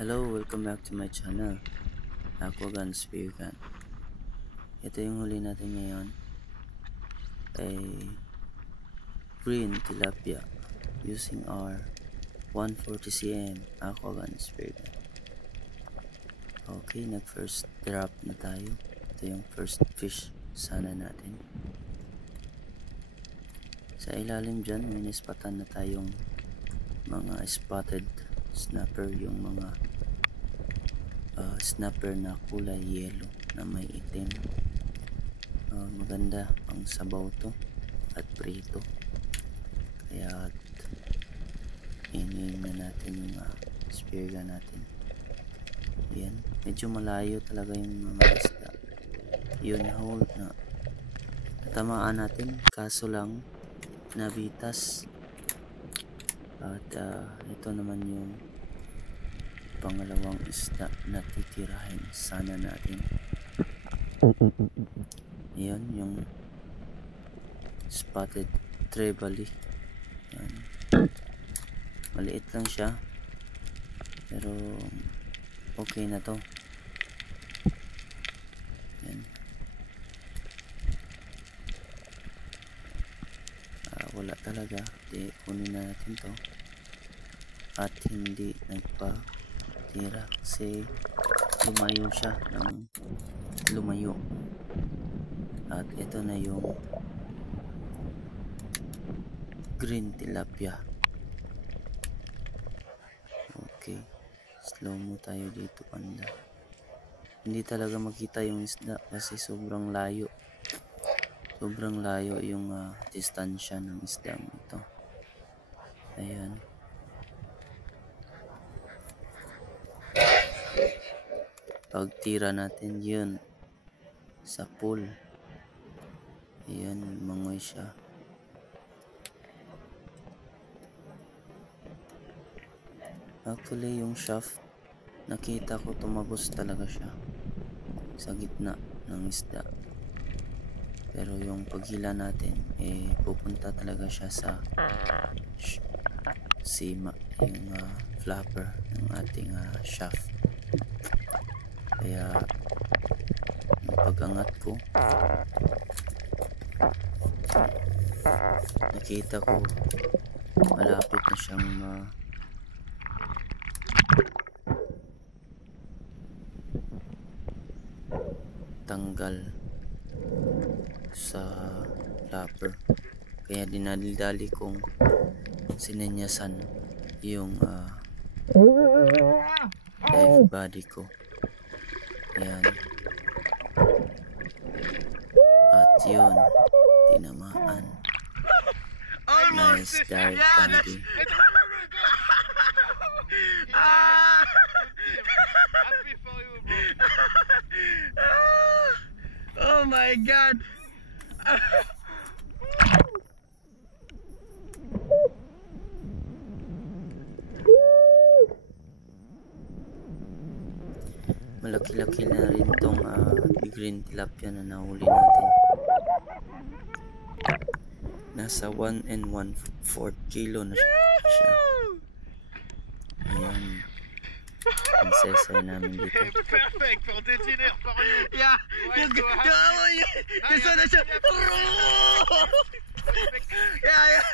Hello, welcome back to my channel, Aquagun Speargun. Ito yung huli natin ngayon ay green tilapia using our 140 cm Aquagun Speargun. Okay, nag first drop na tayo. Ito yung first fish sana natin. Sa ilalim dyan may nispatan na tayong mga spotted snapper, yung mga snapper na kulay yellow na may itim. Maganda pang sabaw to at prito, kaya iniin na natin yung speargun natin. Yan, medyo malayo talaga yung mga isda. Yun, hold na natamaan natin, kaso lang nabitas. At ito naman yung pangalawang isda na titirahin sana natin. Yan yung spotted trevally. Yan, maliit lang siya pero okay na to. Yan, wala talaga, di kunin na natin to at hindi nagpa-tira kasi lumayo siya ng lumayo. At ito na yung green tilapia. Okay, slow mo tayo dito, panda. Hindi talaga makita yung isda kasi sobrang layo yung distansya ng isda ito. Ayan, pagtira natin yun sa pool, ayan, mangoy siya. Actually yung shaft, nakita ko tumagos talaga siya sa gitna ng isda, pero yung paghila natin pupunta talaga siya sa sima, yung flapper ng ating shaft. Kaya pag-angat ko, nakita ko malapit na siyang tanggal sa flapper. Kaya dinadali kong sinenyasan yung dive body ko. Ayan, at yun, tinamaan. Nice dive body. Oh my god. Malaki-laki na rin tong green tilapia na nahuli natin. Nasa 1 1/4 kilo na siya. Ayan, ang sesay namin dito. Perfect pour détiner for you. Yeah, you saw that shit. Yeah.